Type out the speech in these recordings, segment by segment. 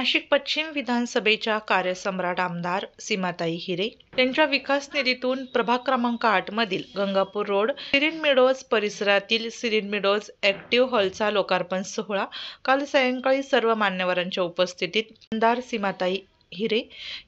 नाशिक पश्चिम विधानसभेच्या कार्यसम्राट आमदार सीमाताई हिरे यांच्या विकास निधीतून प्रभाग क्रमांक 8 मधील गंगापूर रोड सिरीन मेडोज परिसरातील सिरीन मेडोज ॲक्टिव्ह हॉलचा लोकार्पण सोहळा काल सायंकाळी सर्व मान्यवरांच्या उपस्थितीत आमदार सीमाताई हिरे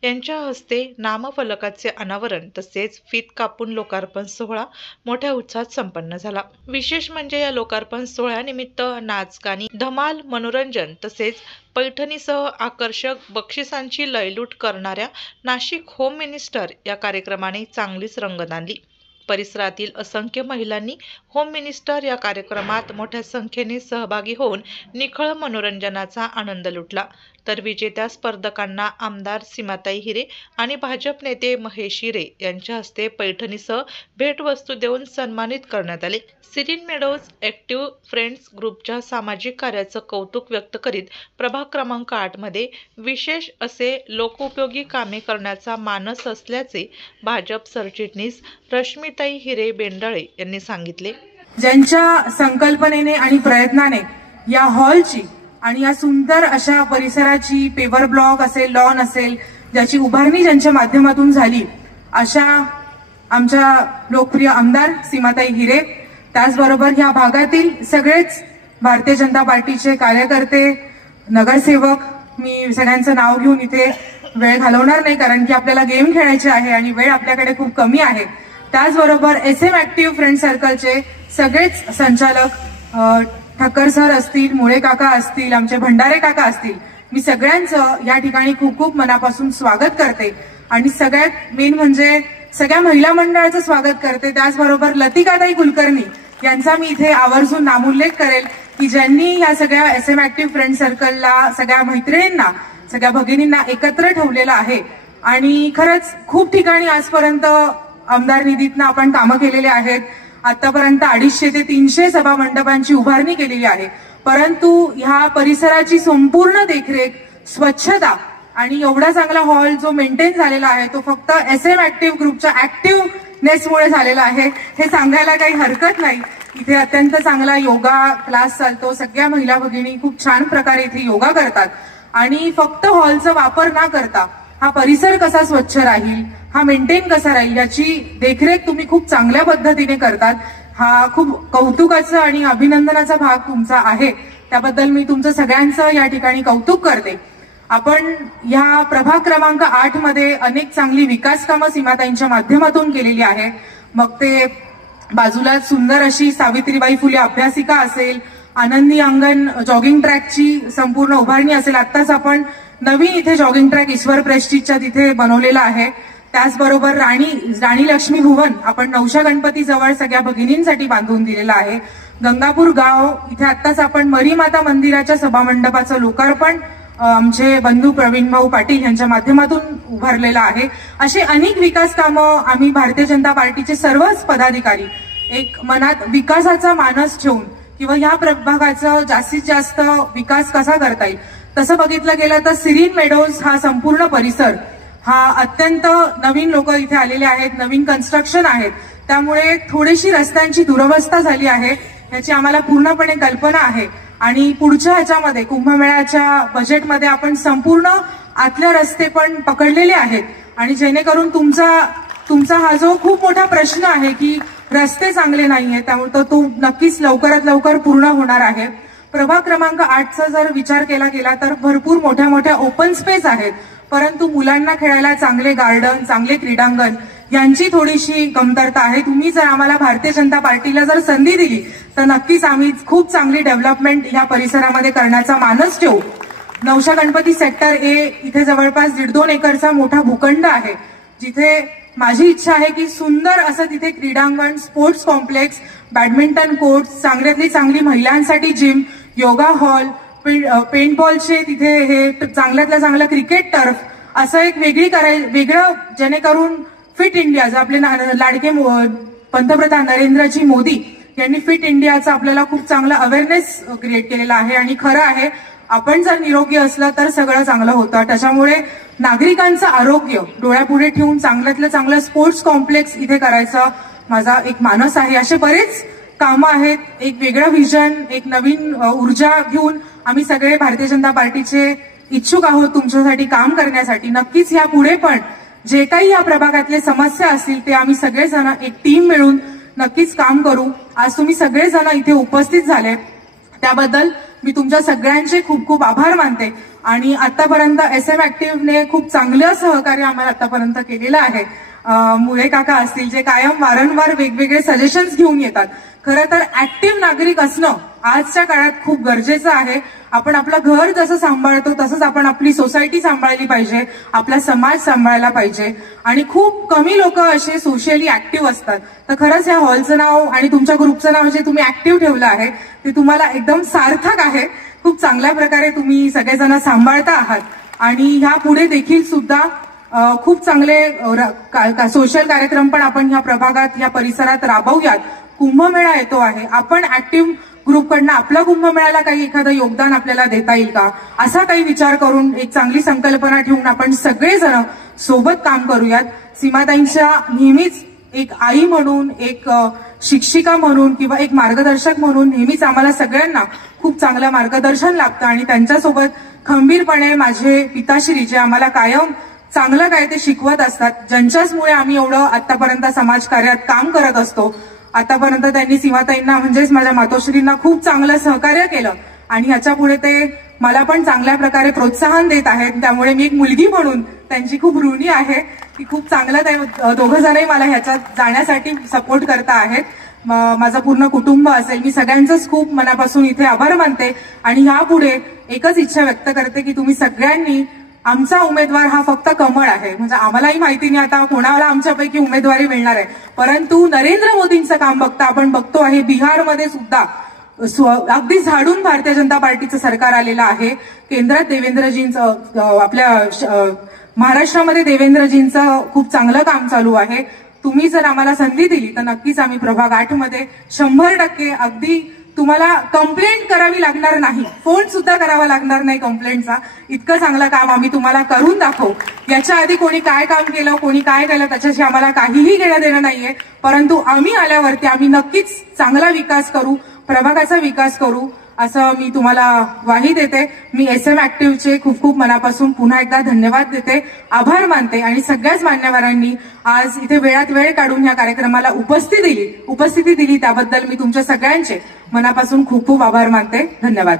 यांच्या हस्ते नामफलकाचे अनावरण तसेच फीत कापून लोकार्पण सोहळा मोठ्या उत्साहात संपन्न झाला। विशेष म्हणजे या लोकार्पण सोहळ्यानिमित्त नाच गाणी धमाल मनोरंजन तसेच पैठणीसह आकर्षक बक्षिसांची लयलूट करणाऱ्या नाशिक होम मिनिस्टर या कार्यक्रमाने चांगलीच रंगत आणली। परिसरातील असंख्य महिलांनी होम मिनिस्टर या कार्यक्रमात मोठ्या संख्येने सहभागी होऊन निखळ मनोरंजनाचा आनंद लुटला। तर विजेत्या स्पर्धकांना आमदार सीमाताई हिरे आणि भाजप नेते महेश हिरे यांच्या हस्ते पैठणीसह भेटवस्तू देऊन सन्मानित करण्यात आले। सिरीन मेडोज ॲक्टिव्ह फ्रेंड्स ग्रुपच्या सामाजिक कार्याचं कौतुक व्यक्त करीत प्रभाग क्रमांक 8 मध्ये विशेष असे लोकोपयोगी कामे करण्याचा मानस असल्याचे भाजप सरचिटणीस रश्मिताई हिरे बेंडाळे यांनी सांगितले। ज्यांच्या संकल्पनेने आणि प्रयत्नाने या हॉलची आणि या सुंदर अशा परिसराची पेवर ब्लॉक असेल लॉन असेल ज्याची उभारणी ज्यांच्या माध्यमातून झाली अशा आमच्या लोकप्रिय आमदार सीमाताई हिरे, त्याचबरोबर या भागातील सगळेच भारतीय जनता पार्टीचे कार्यकर्ते नगरसेवक, मी सगळ्यांचं नाव घेऊन इथे वेळ घालवणार नाही कारण की आपल्याला गेम खेळायचे आहे आणि वेळ आपल्याकडे खूप कमी आहे। त्याचबरोबर SM ॲक्टिव्ह फ्रेंड सर्कलचे सगळेच संचालक ठक्कर सर असतील, मुळे काका असतील, आमचे भंडारे काका असतील, मी सगळ्यांचं या ठिकाणी खूप खूप मनापासून स्वागत करते आणि सगळ्यात मेन म्हणजे सगळ्या महिला मंडळाचं स्वागत करते। त्याचबरोबर लतिकाताई कुलकर्णी यांचा मी इथे आवर्जून नामोल्लेख करेल की ज्यांनी या सगळ्या SM ॲक्टिव्ह फ्रेंड सर्कलला सगळ्या मैत्रिणींना सगळ्या भगिनींना एकत्र ठेवलेलं आहे आणि खरंच खूप ठिकाणी आजपर्यंत आमदार निधीतनं आपण कामं केलेले आहेत। आतापर्यंत 250 ते 300 सभा मंडपांची उभारणी केलेली आहे, परंतु ह्या परिसराची संपूर्ण देखरेख स्वच्छता आणि एवढा चांगला हॉल जो मेंटेन झालेला आहे तो फक्त SM ॲक्टिव्ह ग्रुपच्या ॲक्टिव्हनेसमुळे झालेला आहे हे सांगायला काही हरकत नाही। इथे अत्यंत चांगला योगा क्लास चालतो, सगळ्या महिला भगिनी खूप छान प्रकारे इथे योगा करतात आणि फक्त हॉलचा वापर न करता हा परिसर कसा स्वच्छ राहील, हा मेंटेन कसा राहील याची देखरेख तुम्ही खूप चांगल्या पद्धतीने करतात। हा खूप कौतुकाचा आणि अभिनंदनाचा भाग तुमचा आहे, त्याबद्दल मी तुमचं सगळ्यांचं या ठिकाणी कौतुक करते। आपण या प्रभाग क्रमांक 8 मध्ये अनेक चांगली विकास कामं सीमाताईंच्या माध्यमातून केलेली आहे, मग ते बाजूला सुंदर अशी सावित्रीबाई फुले अभ्यासिका असेल, आनंदी अंगण जॉगिंग ट्रॅकची संपूर्ण उभारणी असेल, आत्ताच आपण नवीन इथे जॉगिंग ट्रॅक ईश्वर प्रेस्टिजच्या तिथे बनवलेला आहे। त्याचबरोबर राणी लक्ष्मी भुवन आपण नवशा गणपती जवळ सगळ्या भगिनींसाठी बांधून दिलेला आहे। गंगापूर गाव इथे आत्ताच आपण मरी माता मंदिराच्या सभामंडपाचं लोकार्पण आमचे बंधू प्रवीण भाऊ पाटील यांच्या माध्यमातून उभारलेलं आहे। असे अनेक विकास कामं आम्ही भारतीय जनता पार्टीचे सर्वच पदाधिकारी एक मनात विकासाचा मानस ठेवून किंवा या प्रभागाचा जास्तीत जास्त विकास कसा करता येईल तसं बघितलं गेलं तर सिरीन मेडोज हा संपूर्ण परिसर हा अत्यंत नवीन लोक इथे आलेले आहेत, नवीन कन्स्ट्रक्शन आहेत, त्यामुळे थोडीशी रस्त्यांची दुरवस्था झाली आहे याची आम्हाला पूर्णपणे कल्पना आहे आणि पुढच्या ह्याच्यामध्ये कुंभमेळ्याच्या बजेटमध्ये आपण संपूर्ण आतले रस्ते पण पकडलेले आहेत आणि जेणेकरून तुमचा हा जो खूप मोठा प्रश्न आहे की रस्ते चांगले नाहीये त्यामुळे तो नक्कीच लवकरात लवकर पूर्ण होणार आहे। प्रभाग क्रमांक 8चा जर विचार केला गेला तर भरपूर मोठ्या मोठ्या ओपन स्पेस आहेत, परंतु मुलांना खेळायला चांगले गार्डन, चांगले क्रीडांगण यांची थोडीशी कमतरता आहे। तुम्ही जर आम्हाला भारतीय जनता पार्टीला जर संधी दिली तर नक्कीच आम्ही खूप चांगली डेव्हलपमेंट या परिसरामध्ये करण्याचा मानस ठेवू। नवशा गणपती सेक्टर A इथे जवळपास 1.5-2 एकरचा मोठा भूखंड आहे, जिथे माझी इच्छा आहे की सुंदर असं तिथे क्रीडांगण, स्पोर्ट्स कॉम्प्लेक्स, बॅडमिंटन कोर्ट, चांगल्यातली चांगली महिलांसाठी जिम, योगा हॉल, पेंटबॉलचे तिथे हे चांगल्यातलं चांगलं क्रिकेट टर्फ असं एक वेगळं जेणेकरून फिट इंडिया जे आपले लाडके पंतप्रधान नरेंद्रजी मोदी यांनी फिट इंडियाचा आपल्याला खूप चांगला अवेअरनेस क्रिएट केलेला आहे आणि खरं आहे आपण जर निरोगी असलं तर सगळं चांगलं होतं। त्याच्यामुळे नागरिकांचं आरोग्य डोळ्यापुढे ठेवून चांगल्यातलं चांगलं स्पोर्ट्स कॉम्प्लेक्स इथे करायचा माझा एक मानस आहे। असे बरेच कामं आहेत, एक वेगळं विजन, एक नवीन ऊर्जा घेऊन आम्ही सगळे भारतीय जनता पार्टीचे इच्छुक आहोत तुमच्यासाठी काम करण्यासाठी. नक्कीच या पुढे पण जे काही या प्रभागातले समस्या असतील ते आम्ही सगळेजण एक टीम मिळून नक्कीच काम करू. आज तुम्ही सगळेजण इथे उपस्थित झाले त्याबद्दल मी तुमच्या सगळ्यांचे खूप खूप आभार मानते. आणि आतापर्यंत SM ऍक्टिव्हने खूप चांगलं सहकार्य आम्हाला आतापर्यंत केलेलं आहे. मुळे काका असतील जे कायम वारंवार वेगवेगळे सजेशन्स घेऊन येतात. खरं तर ऍक्टिव्ह नागरिक असणं आजच्या काळात खूप गरजेचं आहे. आपण आपलं घर जसं सांभाळतो तसंच आपण आपली सोसायटी सांभाळली पाहिजे, आपला समाज सांभाळला पाहिजे. आणि खूप कमी लोक असे सोशली ऍक्टिव्ह असतात. तर खरंच या हॉलचं नाव आणि तुमच्या ग्रुपचं नाव जे तुम्ही ऍक्टिव्ह ठेवलं आहे ते तुम्हाला एकदम सार्थक आहे. खूप चांगल्या प्रकारे तुम्ही सगळेजण सांभाळता आहात. आणि ह्या पुढे देखील सुद्धा खूप चांगले सोशल कार्यक्रम पण आपण ह्या प्रभागात ह्या परिसरात राबवूयात. कुंभमेळा येतो आहे, आपण ऍक्टिव्ह ग्रुपकडनं आपला कुंभमेळ्याला काही एखादं योगदान आपल्याला देता येईल का असा काही विचार करून एक चांगली संकल्पना ठेवून आपण सगळेजण सोबत काम करूयात. सीमाताईंच्या नेहमीच एक आई म्हणून, एक शिक्षिका म्हणून किंवा एक मार्गदर्शक म्हणून नेहमीच आम्हाला सगळ्यांना खूप चांगलं मार्गदर्शन लाभतं. आणि त्यांच्यासोबत खंबीरपणे माझे पिताश्री जे आम्हाला कायम चांगलं काय ते शिकवत असतात, ज्यांच्याचमुळे आम्ही एवढं आतापर्यंत समाजकार्यात काम करत असतो. आतापर्यंत त्यांनी सीमाताईंना म्हणजेच माझ्या मातोश्रींना खूप चांगलं सहकार्य केलं आणि ह्याच्या पुढे ते मला पण चांगल्या प्रकारे प्रोत्साहन देत आहेत. त्यामुळे मी एक मुलगी म्हणून त्यांची खूप ऋणी आहे की खूप चांगलं ते दोघं जणही मला ह्याच्यात जाण्यासाठी सपोर्ट करता आहेत. माझं पूर्ण कुटुंब असेल, मी सगळ्यांचंच खूप मनापासून इथे आभार मानते. आणि ह्यापुढे एकच इच्छा व्यक्त करते की तुम्ही सगळ्यांनी, आमचा उमेदवार हा फक्त कमळ आहे, म्हणजे आम्हालाही माहिती नाही आता कोणाला आमच्यापैकी उमेदवारी मिळणार आहे, परंतु नरेंद्र मोदींचं काम बघता आपण बघतो आहे बिहारमध्ये सुद्धा अगदी झाडून भारतीय जनता पार्टीचं सरकार आलेलं आहे. केंद्रात देवेंद्रजींचं, आपल्या महाराष्ट्रामध्ये देवेंद्रजींचं खूप चांगलं काम चालू आहे. तुम्ही जर आम्हाला संधी दिली तर नक्कीच आम्ही प्रभाग 8 मध्ये 100% अगदी तुम्हाला कंप्लेंट करावी लागणार नाही, फोन सुद्धा करावा लागणार नाही कंप्लेंटचा, इतकं चांगलं काम आम्ही तुम्हाला करून दाखवू. याच्या आधी कोणी काय काम केलं, कोणी काय केलं त्याच्याशी आम्हाला काहीही घेणं देणं नाहीये, परंतु आम्ही आल्यावरती आम्ही नक्कीच चांगला विकास करू, प्रभागाचा विकास करू असं मी तुम्हाला ग्वाही देते. मी SM ऍक्टिव्हचे खूप खूप मनापासून पुन्हा एकदा धन्यवाद देते, आभार मानते. आणि सगळ्याच मान्यवरांनी आज इथे वेळात वेळ काढून या कार्यक्रमाला उपस्थिती दिली त्याबद्दल मी तुमच्या सगळ्यांचे मनापासून खूप खूप आभार मानते. धन्यवाद.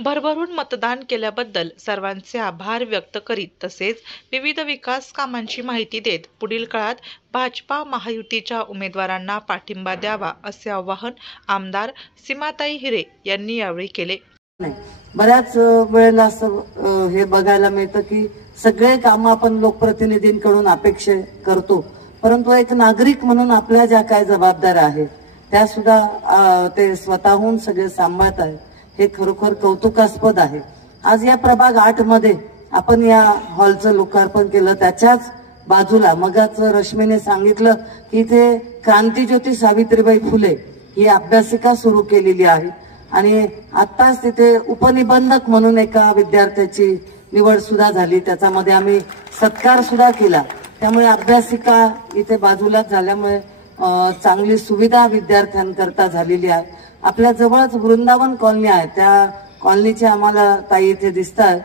भरभरून मतदान केल्याबद्दल सर्वांचे आभार व्यक्त करीत तसेच विविध विकास कामांची माहिती देत पुढील काळात भाजपा महायुतीच्या उमेदवारांना पाठिंबा द्यावा असे आवाहन आमदार सीमाताई हिरे यांनी यावेळी केले. बऱ्याच वेळेला असं हे बघायला मिळतं की सगळे काम आपण लोकप्रतिनिधींकडून अपेक्षा करतो, परंतु एक नागरिक म्हणून आपल्या ज्या काय जबाबदाऱ्या आहेत त्या सुद्धा ते स्वतःहून सगळे सांभाळत आहेत, हे खरोखर कौतुकास्पद आहे. आज या प्रभाग 8 मध्ये आपण या हॉलचं लोकार्पण केलं. त्याच्याच बाजूला मगाच रश्मीने सांगितलं की इथे क्रांतीज्योती सावित्रीबाई फुले ही अभ्यासिका सुरू केलेली आहे आणि आत्ताच तिथे उपनिबंधक म्हणून एका विद्यार्थ्याची निवड सुद्धा झाली, त्याच्यामध्ये आम्ही सत्कार सुद्धा केला. त्यामुळे अभ्यासिका इथे बाजूलाच झाल्यामुळे चांगली सुविधा विद्यार्थ्यांकरता झालेली आहे. आपल्या जवळच वृंदावन कॉलनी आहे, त्या कॉलनीचे आम्हाला ताई इथे दिसतात,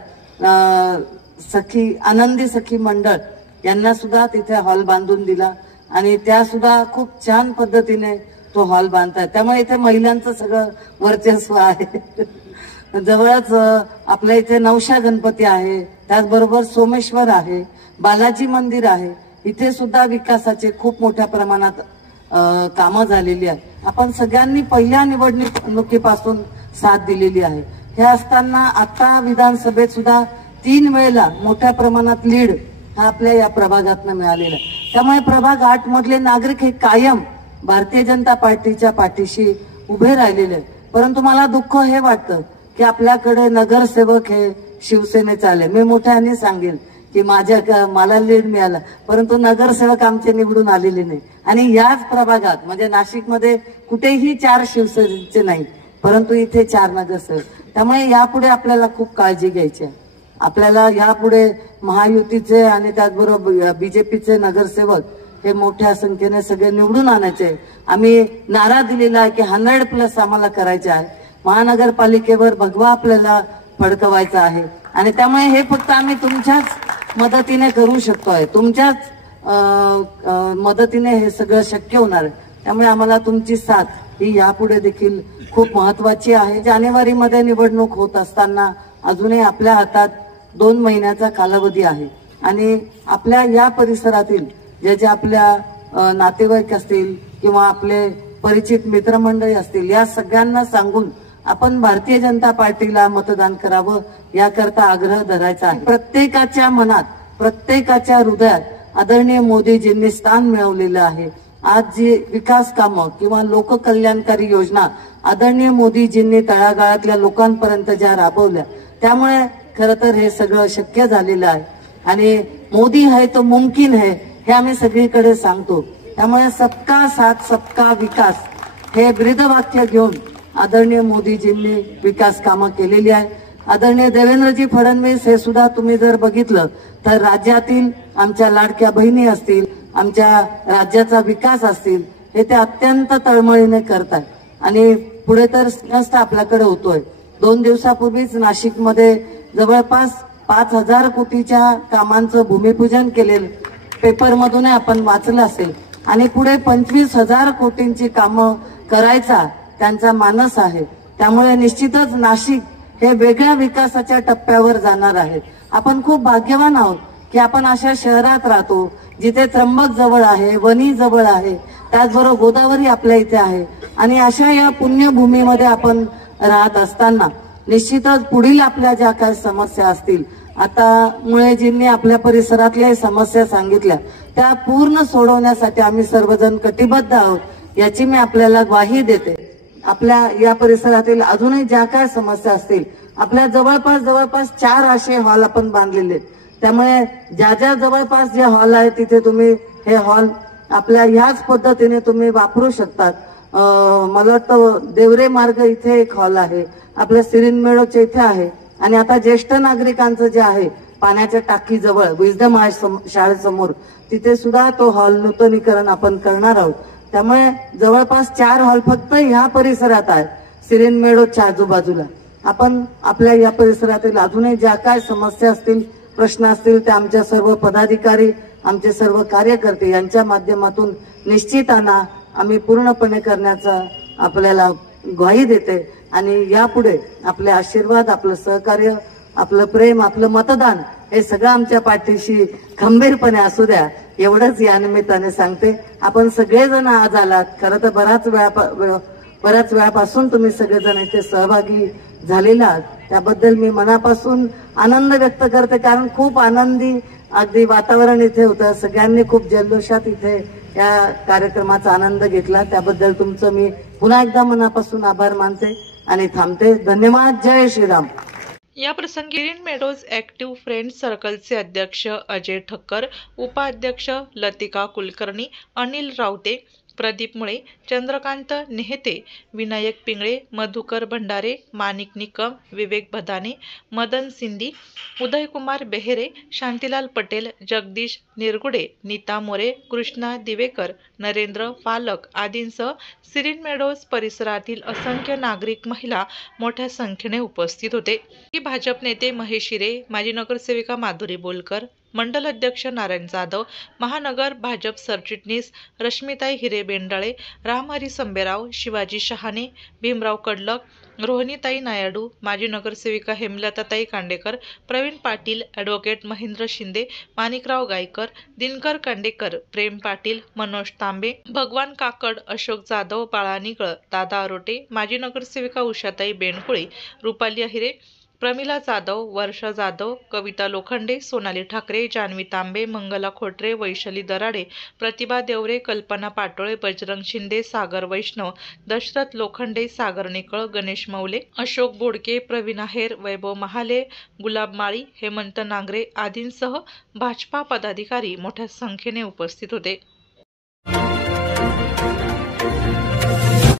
सखी आनंदी सखी मंडळ यांना सुद्धा तिथे हॉल बांधून दिला आणि त्या सुद्धा खूप छान पद्धतीने तो हॉल बांधतात. त्यामुळे इथे महिलांचं सगळं वर्चस्व आहे. जवळच आपल्या इथे नवशा गणपती आहे, त्याचबरोबर सोमेश्वर आहे, बालाजी मंदिर आहे, इथे सुद्धा विकासाचे खूप मोठ्या प्रमाणात कामं झालेली आहे. आपण सगळ्यांनी पहिल्या निवडणुकीपासून साथ दिलेली आहे. हे असताना आता विधानसभेत सुद्धा 3 वेळेला मोठ्या प्रमाणात लीड हा आपल्या या प्रभागातनं मिळालेला आहे. त्यामुळे प्रभाग 8 मधले नागरिक हे कायम भारतीय जनता पार्टीच्या पाठीशी उभे राहिलेले आहेत. परंतु मला दुःख हे वाटतं की आपल्याकडे नगरसेवक हे शिवसेनेचे आले. मी मोठ्याने सांगेल की मला लीड मिळाला, परंतु नगरसेवक आमचे निवडून आलेले नाही. आणि याच प्रभागात म्हणजे नाशिकमध्ये कुठेही 4 शिवसेनेचे नाही, परंतु इथे 4 नगरसेवक. त्यामुळे यापुढे आपल्याला खूप काळजी घ्यायची आहे. आपल्याला यापुढे महायुतीचे आणि त्याचबरोबर बीजेपीचे नगरसेवक हे मोठ्या संख्येने सगळे निवडून आणायचे. आम्ही नारा दिलेला आहे की 100+ आम्हाला करायचे आहे. महानगरपालिकेवर भगवा आपल्याला फडकवायचा आहे आणि त्यामुळे हे फक्त आम्ही तुमच्याच मदतीने करू शकतोय, तुमच्याच मदतीने हे सगळं शक्य होणार आहे. त्यामुळे आम्हाला तुमची साथ ही यापुढे देखील खूप महत्वाची आहे. जानेवारीमध्ये निवडणूक होत असताना अजूनही आपल्या हातात 2 महिन्याचा कालावधी आहे आणि आपल्या या परिसरातील जे आपल्या नातेवाईक असतील किंवा आपले परिचित मित्रमंडळी असतील, या सगळ्यांना सांगून आपण भारतीय जनता पार्टीला मतदान करावं याकरता आग्रह धरायचा आहे. प्रत्येकाच्या मनात, प्रत्येकाच्या हृदयात आदरणीय मोदीजींनी स्थान मिळवलेलं आहे. आज जी विकास कामं किंवा लोककल्याणकारी योजना आदरणीय मोदीजींनी तळागाळातल्या लोकांपर्यंत ज्या राबवल्या, त्यामुळे खरं तर हे सगळं शक्य झालेलं आहे. आणि मोदी है तो मुमकिन है हे आम्ही सगळीकडे सांगतो. त्यामुळे सबका साथ सबका विकास हे ब्रीदवाक्य घेऊन आदरणीय मोदीजींनी विकास कामं केलेली आहे. आदरणीय देवेंद्रजी फडणवीस हे सुद्धा तुम्ही जर बघितलं तर राज्यातील आमच्या लाडक्या बहिणी असतील, आमच्या राज्याचा विकास असतील, हे ते अत्यंत तळमळीने करतात आणि पुढे तर नष्ट आपल्याकडे होतोय. 2 दिवसापूर्वीच नाशिकमध्ये जवळपास 5,000 कोटीच्या कामांचं भूमिपूजन केलेलं पेपरमधून आपण वाचलं असेल आणि पुढे 25,000 कोटींची कामं करायचा त्यांचा मानस आहे. त्यामुळे निश्चितच नाशिक हे वेगळ्या विकासाच्या टप्प्यावर जाणार आहे. आपण खूप भाग्यवान आहोत की आपण अशा शहरात राहतो जिथे त्र्यंबक जवळ आहे, वणी जवळ आहे, त्याचबरोबर गोदावरी आपल्या इथे आहे आणि अशा या पुण्यभूमीमध्ये आपण राहत असताना निश्चितच पुढील आपल्या ज्या काही समस्या असतील, आता मुळेजींनी आपल्या परिसरातल्या समस्या सांगितल्या, त्या पूर्ण सोडवण्यासाठी आम्ही सर्वजण कटिबद्ध आहोत याची मी आपल्याला ग्वाही देते. आपल्या या परिसरातील अजूनही ज्या काय समस्या असतील, आपल्या जवळपास 4 असे हॉल आपण बांधलेले. त्यामुळे ज्या जवळपास जे हॉल आहे तिथे तुम्ही हे हॉल आपल्या ह्याच पद्धतीने तुम्ही वापरू शकतात. मला वाटतं देवरे मार्ग इथे एक हॉल आहे, आपल्या सिरिनमेडोच्या इथे आहे आणि आता ज्येष्ठ नागरिकांचं जे आहे पाण्याच्या टाकी जवळ विजडम शाळेसमोर तिथे सुद्धा तो हॉल नूतनीकरण आपण करणार आहोत. त्यामुळे जवळपास 4 हॉल फक्त ह्या परिसरात आहे, सिरिनमेडोच्या आजूबाजूला. आपण आपल्या या परिसरातील अजूनही ज्या काय समस्या असतील, प्रश्न असतील, ते आमच्या सर्व पदाधिकारी, आमचे सर्व कार्यकर्ते यांच्या माध्यमातून निश्चित आम्ही पूर्णपणे करण्याचा आपल्याला ग्वाही देते आणि यापुढे आपले आशीर्वाद, आपलं सहकार्य, आपलं प्रेम, आपलं मतदान हे सगळं आमच्या पाठीशी खंबीरपणे असू द्या एवढंच या निमित्ताने सांगते. आपण सगळेजण आज आलात, खरं तर बऱ्याच वेळापासून तुम्ही सगळेजण इथे सहभागी झालेला आहात, त्याबद्दल मी मनापासून आनंद व्यक्त करते. कारण खूप आनंदी अगदी वातावरण इथे होतं, सगळ्यांनी खूप जल्लोषात इथे या कार्यक्रमाचा आनंद घेतला, त्याबद्दल तुमचं मी पुन्हा एकदा मनापासून आभार मानते आणि थांबते. धन्यवाद. जय श्रीराम. या प्रसंगी ग्रीन मेडोज ॲक्टिव्ह फ्रेंड्स सर्कलचे अध्यक्ष अजय ठक्कर, उपाध्यक्ष लतिका कुलकर्णी, अनिल रावते, प्रदीप मुळे, चंद्रकांत नेहते, विनायक पिंगळे, मधुकर भंडारे, माणिक निकम, विवेक भदाने, मदन सिंधी, उदयकुमार बेहेरे, शांतीलाल पटेल, जगदीश निरगुडे, नीता मोरे, कृष्णा दिवेकर, नरेंद्र पालक आदींसह सिरिन मेडोज परिसरातील असंख्य नागरिक, महिला मोठ्या संख्येने उपस्थित होते. भाजप नेते महेश हिरे, माजी नगरसेविका माधुरी बोलकर, मंडल अध्यक्ष नारायण जाधव, महानगर भाजप सरचिटणीस रश्मिताई हिरे बेंडाळे, रामहरी संबेराव, शिवाजी शहाणे, भीमराव कडलक, रोहिणीताई नायडू, माजी नगरसेविका हेमलताताई कांडेकर, प्रवीण पाटील, ॲडव्होकेट महेंद्र शिंदे, माणिकराव गायकर, दिनकर कांडेकर, प्रेम पाटील, मनोज तांबे, भगवान काकड, अशोक जाधव, बाळा निगळ, दादा आरोटे, माजी नगरसेविका उषाताई बेणकुळे, रुपाली अहिरे, प्रमिला जाधव, वर्षा जाधव, कविता लोखंडे, सोनाली ठाकरे, जान्हवी तांबे, मंगला खोटरे, वैशाली दराडे, प्रतिभा देवरे, कल्पना पाटोळे, बजरंग शिंदे, सागर वैष्णव, दशरथ लोखंडे, सागर निकळ, गणेश मौले, अशोक बोडके, प्रवीण आहेर, वैभव महाले, गुलाब माळी, हेमंत नांगरे आदींसह भाजपा पदाधिकारी मोठ्या संख्येने उपस्थित होते.